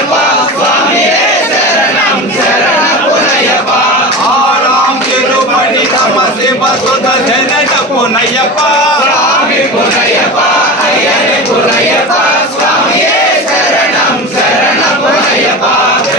பொன்னையப்பா சுவாமியே சரணம் சரண பொன்னையப்பா ஆறாம் திருப்படி நம சிவ சுத சரண பொன்னையப்பா சுவாமி பொன்னையப்பா ஐயனே பொன்னையப்பா சுவாமியே சரணம் சரண பொன்னையப்பா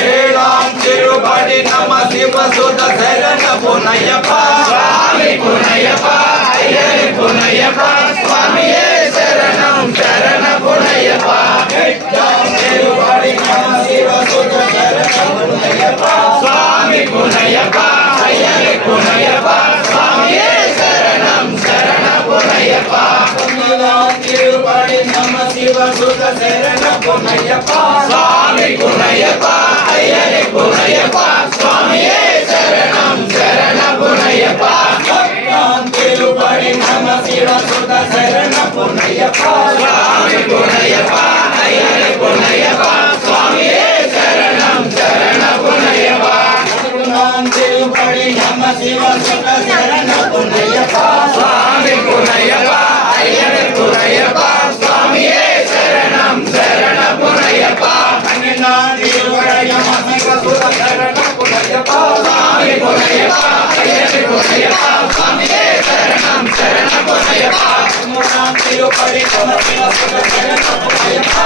ஏழாம் திருப்படி நம சிவ சுத சரண பொன்னையப்பா சுவாமி பொன்னையப்பா ஐயனே பொன்னையப்பா சுவாமியே சரணம் சரண பொன்னையப்பா எட்டாம் திருப்படி நம சிவ சுத சரண பொன்னையப்பா சுவாமி பொன்னையப்பா ஐயனே பொன்னையப்பா சுவாமியே சரணம் சரண பொன்னையப்பா ஒன்பதாம் திருப்படி நம சிவ சுத சரண பொன்னையப்பா சுவாமி பொன்னையப்பா ஐயனே பொன்னையப்பா சுவாமியே சரணம் சரண பொன்னையப்பா பத்தாம் திருப்படி நம சிவ சுத சரண பொன்னையப்பா சுவாமி பொன்னையப்பா ஐயனே பொன்னையப்பா சுவாமியே சரணம் சரண பொன்னையப்பா பதினொன்றாம் திருப்படி நம சிவ சுத சரண பொன்னையப்பா சுவாமி பொன்னையப்பா ஐயனே பொன்னையப்பா சுவாமியே சரணம் சரண பொன்னையப்பா பன்னிரண்டாம் திருப்படி நம சிவ சுத சரண பொன்னையப்பா சுவாமி பொன்னையப்பா ஐயனே பொன்னையப்பா சுவாமியே சரணம் சரண பொன்னையப்பா பதிமூன்றாம் திருப்படி நம சிவ சுத சரண பொன்னையப்பா